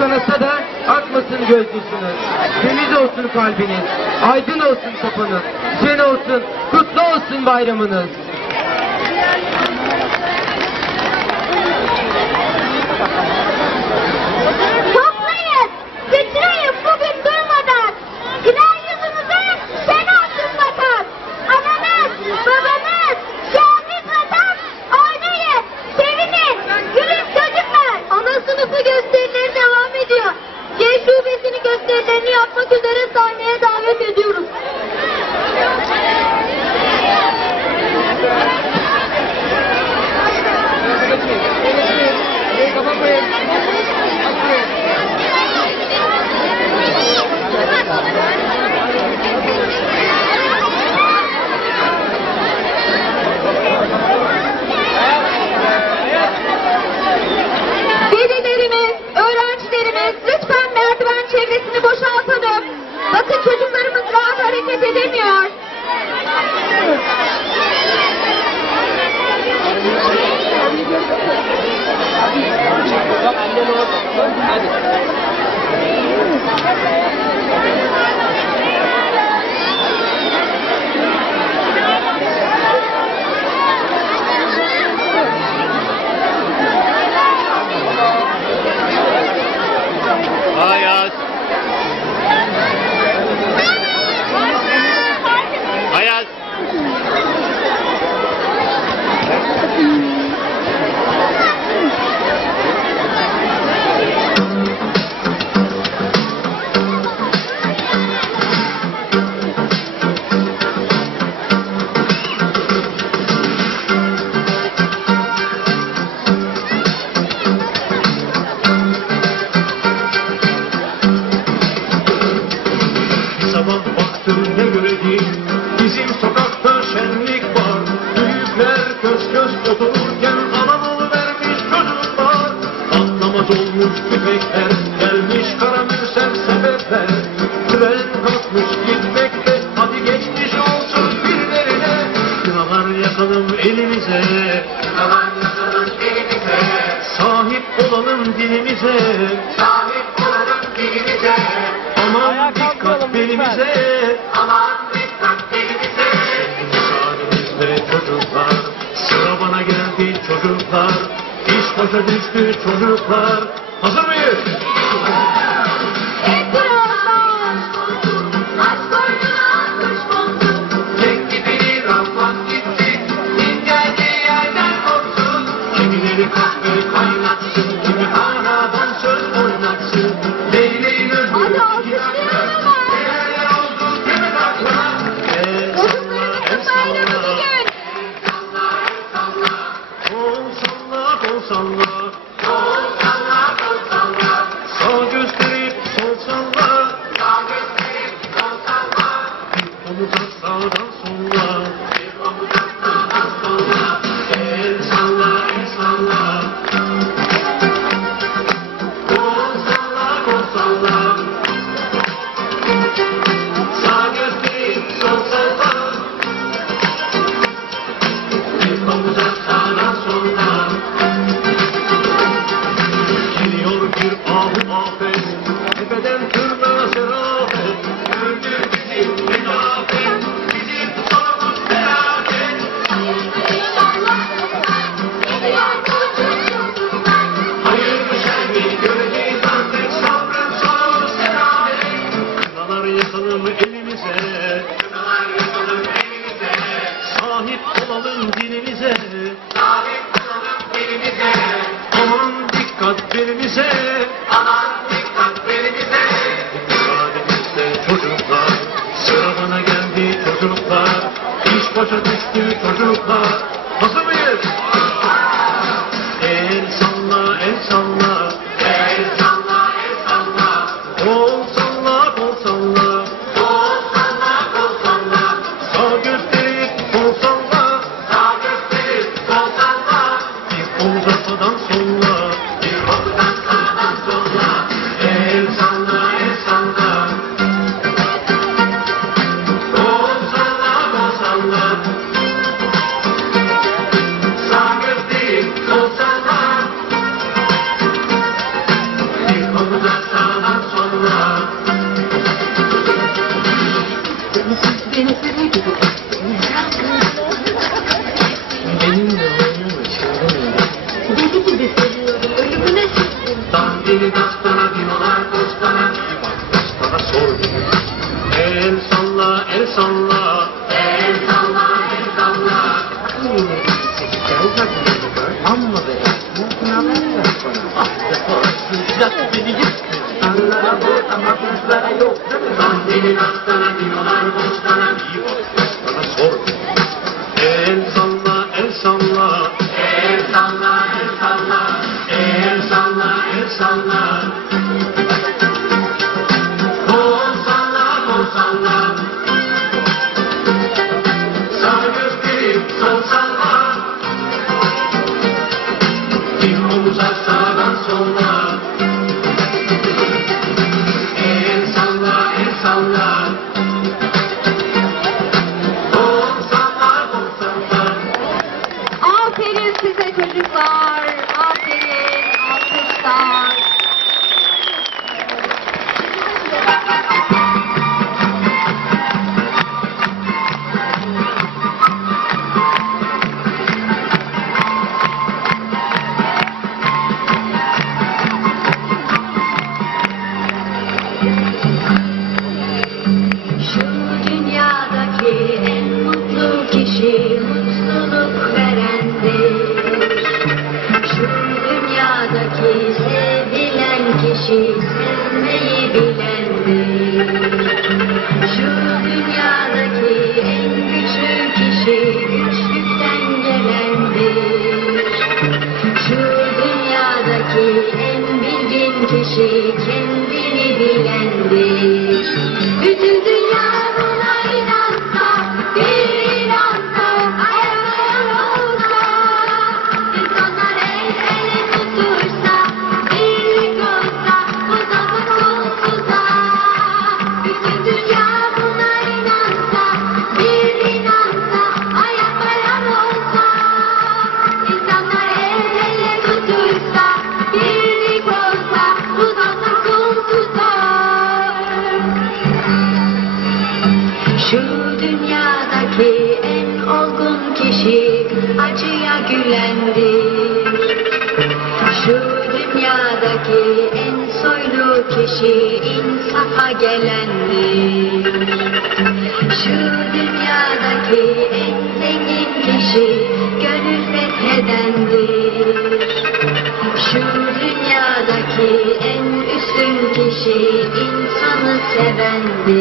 kanasa da akmasın gözyaşınız. Temiz olsun kalbiniz, aydın olsun kapınız, şen olsun, kutlu olsun bayramınız. Hi, guys. Otururken Anadolu vermiş çocuklar. Atlamaz olmuş tüfekler Gelmiş karamürsel sebepler Tren kalkmış gitmekte Hadi geçmiş olsun birilerine. Kınalar yakalım elimize Kınalar yakalım elimize. Sahip olalım dilimize. Sahip olalım dilimize. Aman dikkat belimize düştü çocuklar Thank you. çocuklar. Sıra bana geldi çocuklar. İş başa düştü çocuklar. Beni dastana diyorlar dostana Dostana sor beni El salla el salla El salla el salla Amma be. Ne yapıyorsun bana? Ah be parasızcak beni git. Jesus. Olgun kişi acıya gülendir. Şu dünyadaki en soylu kişi insafa gelendir. Şu dünyadaki en zengin kişi gönül fethedendir. Şu dünyadaki en üstün kişi insanı sevendir.